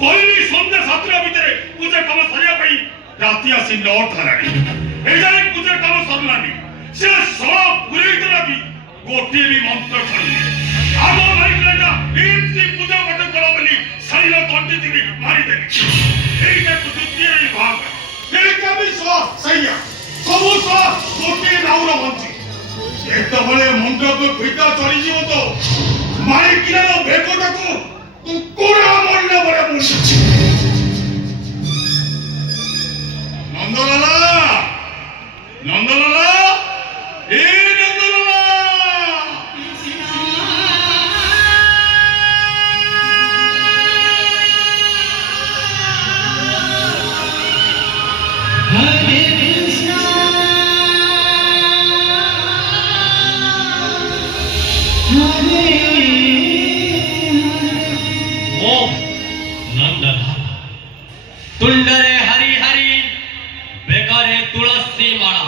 କହିଲି ସନ୍ଧ୍ୟା 7ଟା ଭିତରେ ପୂଜା କାମ ସରିବା ପାଇଁ ରାତି ଆସି 9ଟା ହେଲାଣି। ଏଯାଏ ପୂଜା କାମ ସରିଲାନି। ସେ ସଳା ପୁରେଇଥିଲା ବି ଗୋଟିଏ ବି ମନ୍ତ୍ର ଛାଡୁନି। ଆମ ଭାଇଟା ଏମିତି ପୂଜା ପାଠ କର ବୋଲି ଶୈଳ ପଣ୍ଡିତକୁ ମାରିଦେଲି। ଏଇଟାକୁ ଦ୍ୱିତୀୟ ଭାଗ। ଏଇଟା ବି ସେଇଆ ସବୁ ଗୋଟିଏ ନାଉର ବଞ୍ଚି। ଯେତେବେଳେ ମୁଣ୍ଡକୁ ଫିତା ଚଳିଯିବ ତ ମାଇକିନାର ବେକଟାକୁ କୁକୁଡ଼ା ମରିଲା ଭଳିଆ ମୁଣ୍ଡୁଛି। ନନ୍ଦଲାଲା ନନ୍ଦଲାଲା ଏ ନନ୍ଦଲାଲା तुंडरे हरि हरि बेकारे तुलसी माला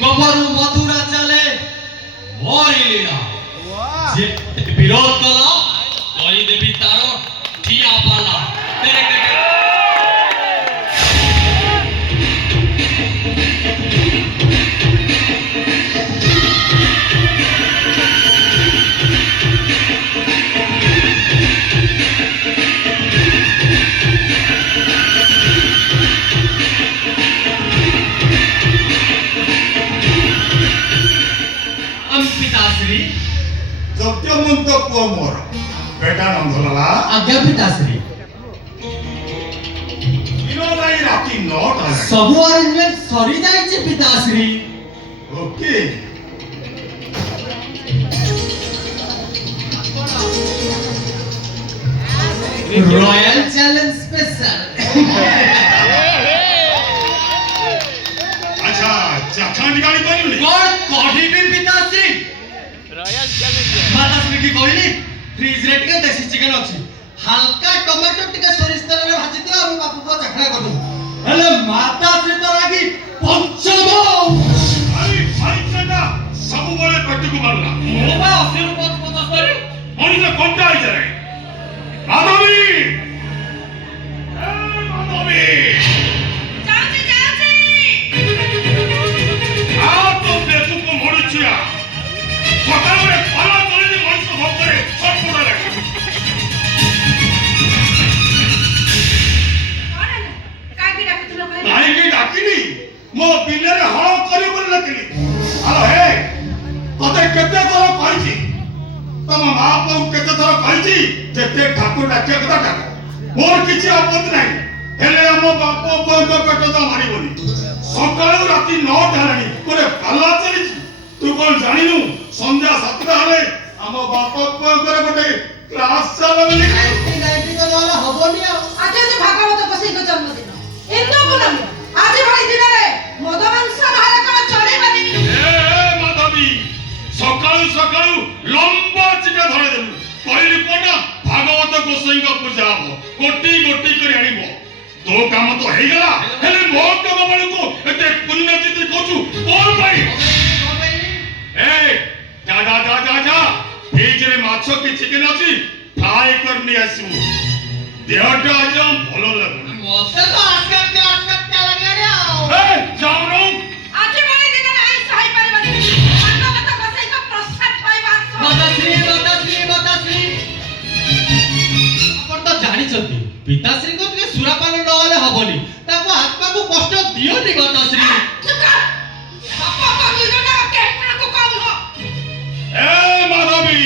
कबरू मथुरा चले मोरी लीला जे विरोध कला कोई देवी तारो ठिया पाला तेरे सत्यमंत पुओ मोर बेटा नंदलाला आज्ञा पिताश्री इनोलाई राती 9टा सब अरेंजमेंट सरी जाय छे पिताश्री ओके रॉयल चैलेंज स्पेशल अच्छा चाखा निकाली पानी कौन कोठी भी पिताश्री रॉयल चैलेंज माताश्री की कहली फ्रिज रे टिके देसी चिकन अछि हल्का टमाटो टिके सोरिष तेल रे भाजी दियो हम बापू को चखना कर दू हेले माताश्री तो लागी पंचम भाई चंदा सब बोले पट्टी को मारला मो बा 80 रुपया 75 मनी तो कोंटा आई जाए माधवी माधवी जाऊची आ तो बेसु को मोड़छिया सकाळे पाला चले मनुष्य भक्तरे सब पड़ा लगे काहे डाकिनी मो बिलरे हळ करी बोल नथिली आलो हे तते केते थर कहिची तम मां बापू केते थर कहिची जेते ठाकुर डाके कथा डाक मोर किछि आपत्ति नाही हेले हम बापू बंग पेट दा मारिबोनी सकाळू राती 9टा हेलानी कोरे पाला चलीची तू कोन जानिनु संध्या 7टा हेले हम बापू बंग गोटे क्लास चला बोली 90 को वाला हबोनी आज जे भागवत बसई को जन्मदिन इंदो पूनम आज भाई दिन रे मदवंश भारे कला चढ़े बनी ए माधवी सकाळू लंबा चिका धरे देलु कहली कोना भागवत गोसाई को पूजा हो गोटी करी आनिबो तो काम तो हे गेला हेले मो काम बळु को एते पुण्य चिति कोचु कोन भाई ए जा फ्रिज रे माछ की चिकन अछि फ्राई करनी आसु देहटा आज भलो लागु मोसे तो आजकल लगे रे ए जानो आज भाई दिन रे आई सहाय परिवानी भागवत बसई को प्रसाद पाइबा माताश्री अपन तो जानि छथि पिताश्री को के सुरापान न होले हबोनी ताको आत्मा को कष्ट दियोनी माताश्री बापा को दिनो ना के को कम हो ए माधवी